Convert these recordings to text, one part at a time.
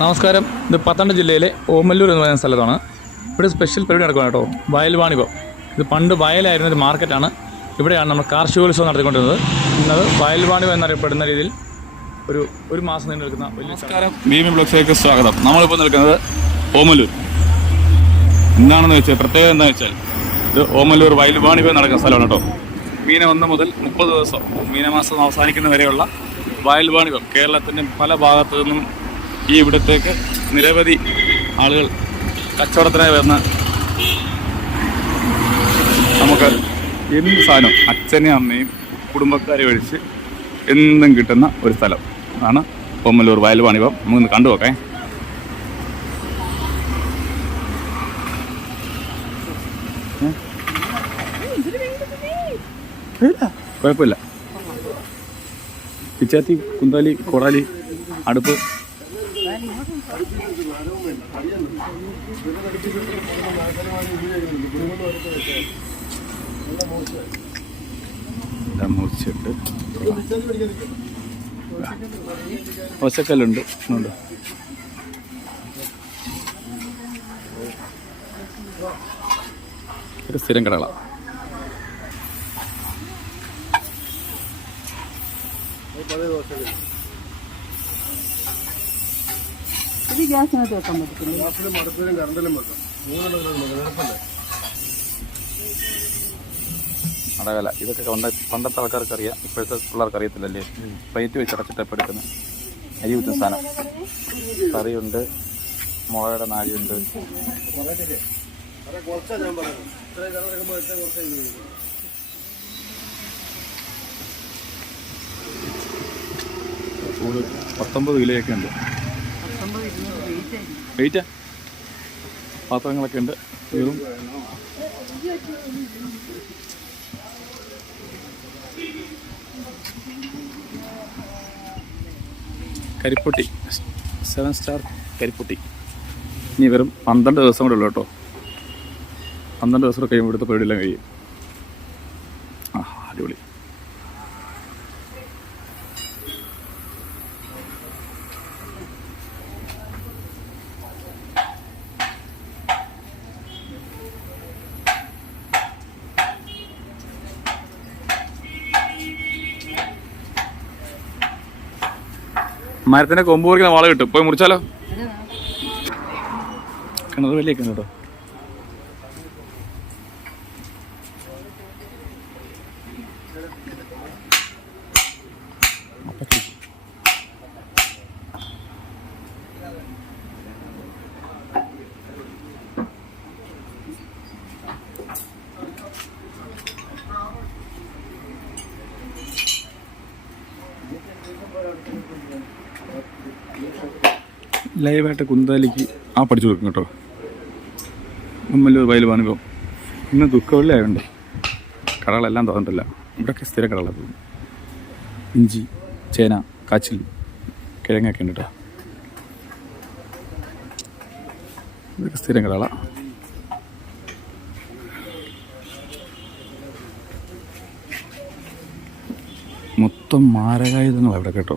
നമസ്കാരം. ഇത് പത്തനംതിട്ട ജില്ലയിലെ ഓമല്ലൂർ എന്ന് പറയുന്ന സ്ഥലത്താണ്. ഇവിടെ സ്പെഷ്യൽ പരിപാടി നടക്കുകയാണ് കേട്ടോ. വയൽ വാണിഭം. ഇത് പണ്ട് വയലായിരുന്ന ഒരു മാർക്കറ്റാണ് ഇവിടെയാണ് നമ്മൾ കാർഷികോത്സവം നടത്തിക്കൊണ്ടിരുന്നത്. ഇന്നത് വയൽ വാണിഭം എന്നറിയപ്പെടുന്ന രീതിയിൽ ഒരു ഒരു മാസം നീണ്ടു നിൽക്കുന്ന നമസ്കാരം. ഭീമി ബ്ലോക്സിലേക്ക് സ്വാഗതം. നമ്മളിപ്പോൾ നിൽക്കുന്നത് ഓമല്ലൂർ. എന്താണെന്ന് വെച്ചാൽ പ്രത്യേകത എന്താണെന്ന് വെച്ചാൽ ഇത് ഓമല്ലൂർ വയൽവാണിഭം നടക്കുന്ന സ്ഥലമാണ് കേട്ടോ. മീന ഒന്ന് മുതൽ മുപ്പത് ദിവസം മീനമാസം അവസാനിക്കുന്ന വരെയുള്ള വയൽവാണിഭം കേരളത്തിന്റെ പല ഭാഗത്തു നിന്നും ഈ ഇവിടത്തേക്ക് നിരവധി ആളുകൾ കച്ചവടത്തിനായി വരുന്ന നമുക്ക് എന്ത് സാധനം അച്ഛനെയും അമ്മയും കുടുംബക്കാരെ ഒഴിച്ച് എന്നും കിട്ടുന്ന ഒരു സ്ഥലം. ആണ് പൊമ്മലൂർ വയലുവാണിപ്പം നമുക്കൊന്ന് കണ്ടു നോക്കേ. കുഴപ്പമില്ല. പിച്ചാത്തി കുന്താലി കൊടാലി അടുപ്പ്. മുറിച്ചിട്ട് ഒച്ചക്കല്ലുണ്ട് ഉണ്ട്. ഒരു സ്ഥിരം കടകള. ഇത് ഗ്യാസിനകത്ത് വെക്കാൻ പറ്റത്തില്ല? അടകല. ഇതൊക്കെ പണ്ട പണ്ടത്തെ ആൾക്കാർക്ക് അറിയാം ഇപ്പോഴത്തെ പിള്ളേർക്ക് അറിയത്തില്ലല്ലേ പ്ലേറ്റ് വെച്ച് അടച്ചിട്ടപ്പെടുക്കുന്ന എടുക്കുന്ന. അരി കുത്തുന്ന സാധനം. കറിയുണ്ട്. മുളയുടെ നാഴിയുണ്ട്. പത്തൊമ്പത് കിലോയൊക്കെ ഉണ്ട്. വെയിറ്റാ പാത്രങ്ങളൊക്കെ ഉണ്ട്. വെറും കരിപ്പൊട്ടി. Seven star കരിപ്പൊട്ടി. ഇനി വെറും പന്ത്രണ്ട് ദിവസം കൂടെ ഉള്ളു കേട്ടോ. പന്ത്രണ്ട് ദിവസം കൂടെ കഴിയുമ്പോൾ ഇവിടുത്തെ പരിപാടിയെല്ലാം കഴിയും ആ അടിപൊളി മരത്തിന്റെ കൊമ്പ് കുറിക്കുന്ന വാള കിട്ടും. പോയി മുറിച്ചാലോ? കിണർ വലിയ ഉണ്ട് ലൈവായിട്ട് കുന്താലിക്ക് ആ പഠിച്ചു കൊടുക്കും കേട്ടോ. ഉമ്മല്ലൂർ വയലു വാണിഭം ഇന്ന് ദുഃഖവെള്ളി ആയതുകൊണ്ട് കടകളെല്ലാം തുറന്നിട്ടില്ല. ഇവിടെയൊക്കെ സ്ഥിര കടകളാണ് തോന്നുന്നു ഇഞ്ചി ചേന കാച്ചിൽ കിഴങ്ങൊക്കെ ഉണ്ട് കേട്ടോ. ഇതൊക്കെ സ്ഥിരം കടകളാണ് മൊത്തം മാരകായുധങ്ങളാണ് ഇവിടെ കേട്ടോ.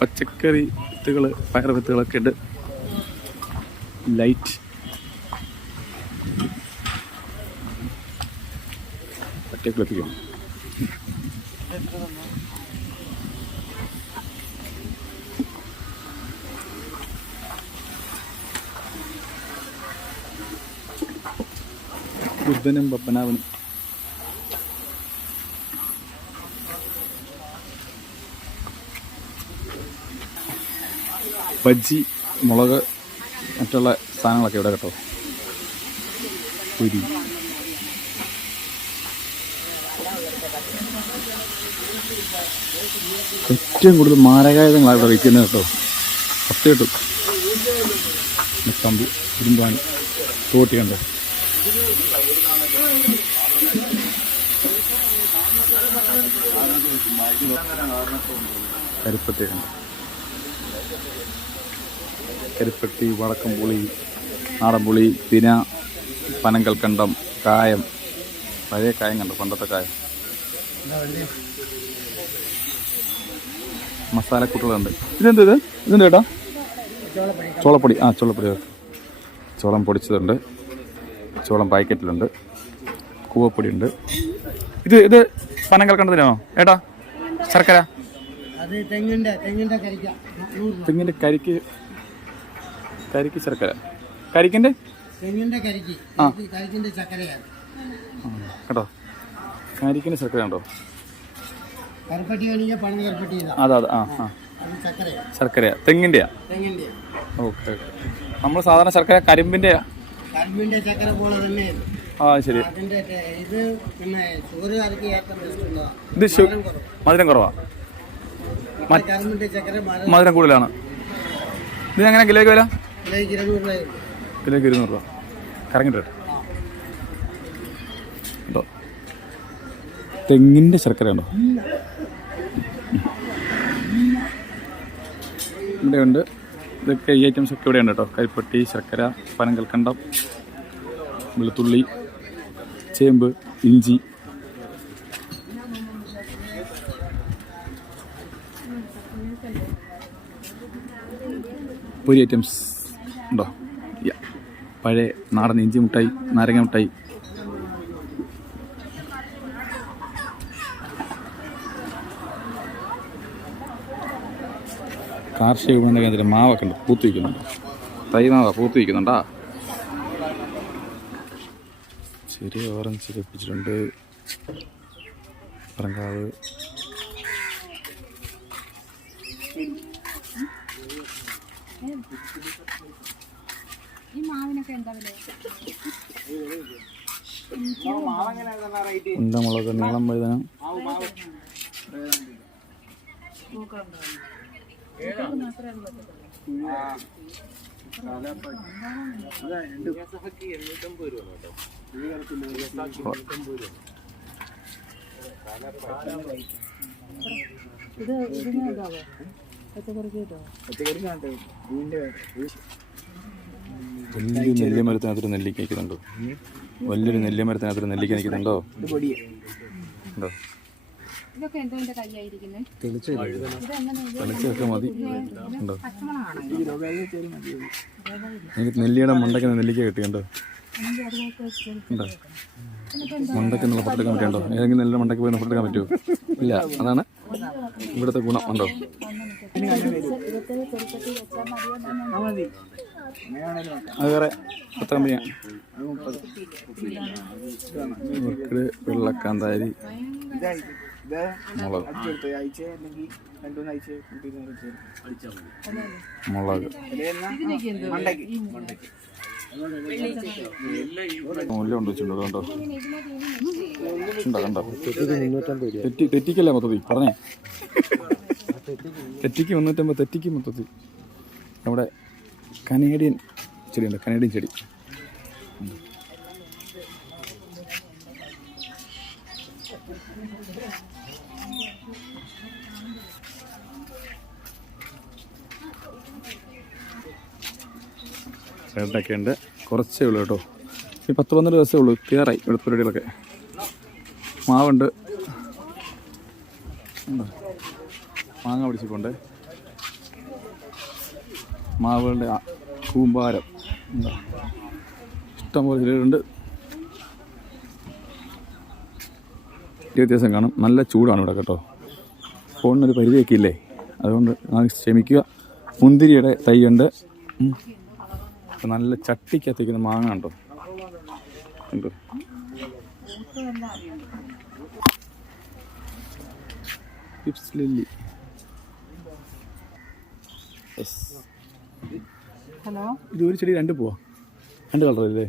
പച്ചക്കറി വിത്തുകൾ പയർ വിത്തുകളൊക്കെ ഉണ്ട്. ലൈറ്റ് ബുദ്ധനും പപ്പനാവനും ബജ്ജി മുളക് മറ്റുള്ള സാധനങ്ങളൊക്കെ ഇവിടെ കേട്ടോ. പുരി. ഏറ്റവും കൂടുതൽ മാരകായുധങ്ങളാണ് ഇവിടെ വയ്ക്കുന്നത് കേട്ടോ. സത്യമായിട്ടും. കമ്പി ഇരുമ്പാണി തോട്ടി കണ്ടോ? കരുപ്പത്തി കരിപ്പട്ടി വടക്കംപുളി നാടൻപുളി പിന പനങ്കൽക്കണ്ടം കായം. പഴയ കായം കണ്ടോ? പണ്ടത്തെ കായം. മസാലക്കൂട്ടുകളുണ്ട്. ഇതെന്ത് ഇത്? ഇതെന്ത് ചേട്ടാ ചോളപ്പൊടി. ആ ചോളപ്പൊടി. ചോളം പൊടിച്ചതുണ്ട്. ചോളം പാക്കറ്റിലുണ്ട്. കൂവപ്പൊടിയുണ്ട്. ഇത് ഇത് പനം കൽക്കണ്ടതിനാണോ ഏട്ടാ ശർക്കര. തെങ്ങിന്റെ കരിക്ക് കരിക്ക് ശർക്കര. കരിക്കിന്റെ ആ. കരിക്കിന്റെ കേട്ടോ. കരിക്കിന്റെ ശർക്കര ഉണ്ടോ? ഇതാ അതെ അതെ ആ ആ. ശർക്കരയാ. തെങ്ങിന്റെയാ ഓക്കെ നമ്മൾ സാധാരണ ശർക്കര കരിമ്പിന്റെയാ ഇത്. ആ ശരി. ഇത് ഇത് മധുരം കുറവാ? മധുരം കൂടുതലാണ്. ഇതിനെങ്ങനെ കിലോയ്ക്ക് വില? കിലോയ്ക്ക് ഇരുന്നൂറ് രൂപ. കറങ്ങിട്ട് കേട്ടോ തെങ്ങിന്റെ ശർക്കര ഉണ്ടോ? ഇവിടെയുണ്ട്. ഇതൊക്കെ ഈ ഐറ്റംസ് ഒക്കെ ഇവിടെയുണ്ട് കേട്ടോ. കരിപ്പട്ടി ശർക്കര പനങ്കൽക്കണ്ടം വെളുത്തുള്ളി ചേമ്പ് ഇഞ്ചി. പൊരി ഐറ്റംസ് ഉണ്ടോ. പഴയ നാടൻ ഇഞ്ചി മിഠായി നാരങ്ങ മിഠായി. കാർഷിക വിപണന കേന്ദ്രം മാവൊക്കെ ഉണ്ട് പൂത്ത് വയ്ക്കുന്നുണ്ട് തൈ മാവ പൂത്ത് വയ്ക്കുന്നുണ്ടാ ചെറിയ ഓറഞ്ച് കപ്പിച്ചിട്ടുണ്ട് പറങ്കാവ് ഉണ്ടമുളക് നീളം വഴുതന. ഇത് ഇതിനേതാവോ പച്ചക്കറിക്ക് കേട്ടോ പച്ചക്കറിക്കാട്ടെ നിൽക്കുന്നുണ്ടോ വലിയൊരു നെല്ലിമരത്തിനകത്തൊരു നെല്ലിക്ക നിൽക്കുന്നുണ്ടോ? വലിയൊരു ഇതൊക്കെ എന്തോ നിൽക്കുന്നുണ്ടോ ഉണ്ടോ തെളിച്ചൊക്കെ മതി. ഉണ്ടോ? എനിക്ക് നെല്ലിയുടെ മണ്ടയ്ക്ക് നെല്ലിക്ക കിട്ടിയുണ്ടോ മണ്ടയ്ക്ക് എന്നുള്ള പൊട്ടെടുക്കാൻ പറ്റുണ്ടോ ഏതെങ്കിലും നല്ല മണ്ടയ്ക്ക് പോയി പൊട്ടെടുക്കാൻ പറ്റുമോ? ഇല്ല. അതാണ് ഇവിടുത്തെ ഗുണം. ഉണ്ടോ? അത് വേറെ പത്ത് കമ്പനിയാണ് ഓർക്കിഡ് വെള്ളക്കാന്താരി മുളക്. മുളക്. കണ്ടോ? കണ്ടോ? തെറ്റി തെറ്റിക്കല്ലേ മൊത്തത്തിൽ? പറഞ്ഞേ. തെറ്റിക്ക് മുന്നൂറ്റമ്പത് തെറ്റിക്ക് മൊത്തത്തിൽ. നമ്മുടെ കനേഡിയൻ ചെടിയുണ്ട് കനേഡിയൻ ചെടി. റെഡൊക്കെ ഉണ്ട് കുറച്ചേ ഉള്ളൂ കേട്ടോ. ഈ പത്ത് പന്ത്രണ്ട് ദിവസമേ ഉള്ളൂ. ക്ലിയറായി ഇവിടെ പരിപാടികളൊക്കെ. മാവുണ്ട്. മാങ്ങ പിടിച്ചിട്ടുണ്ട്. മാവുകളുടെ കൂമ്പാരം. എന്താ ഇഷ്ടംപോലെ ചിലരുണ്ട് വ്യത്യാസം കാണും. നല്ല ചൂടാണ് ഇവിടെ കേട്ടോ. ഫോണിനൊരു പരിധിയൊക്കെ ഇല്ലേ? അതുകൊണ്ട് ക്ഷമിക്കുക. മുന്തിരിയുടെ തൈയുണ്ട് നല്ല ചട്ടിക്കത്തിക്കുന്ന മാങ്ങ ഉണ്ടോ ഉണ്ട് ലില്ലി ഹലോ ഇത് ഒരു ചെടി രണ്ട് പോവാ. രണ്ട് കളർ അല്ലേ?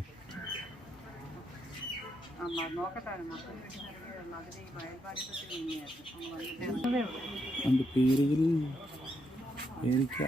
അതിന്റെ പേരുകൾ പേരിക്ക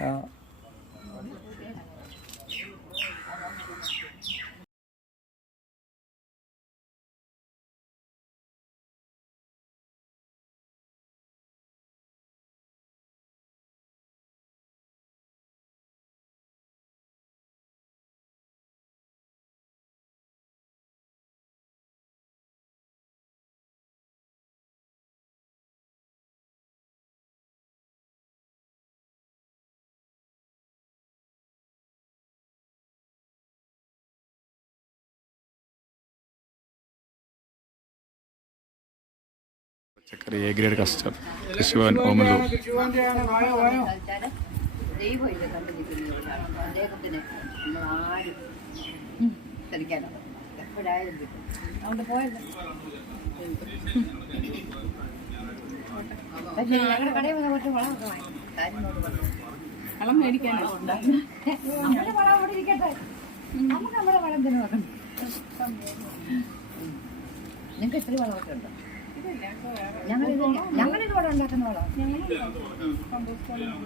നിങ്ങൾക്ക് ഇത്തിരി വളമൊക്കെ ഉണ്ടോ. ഞങ്ങളിത് ഞങ്ങളിത് ഇവിടെ ഉണ്ടാക്കുന്ന വളം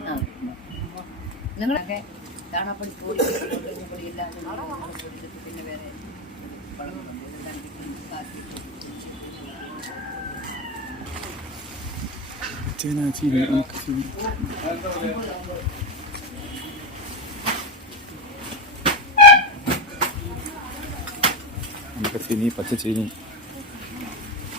ആ. നിങ്ങളൊക്കെ ചാണപ്പൊടി പൊടി ഇല്ലാതെ പിന്നെ വേറെ. ചേന ചീനി ഉണക്ക ചീനി ഉണക്ക ചീനി പച്ച ചീനി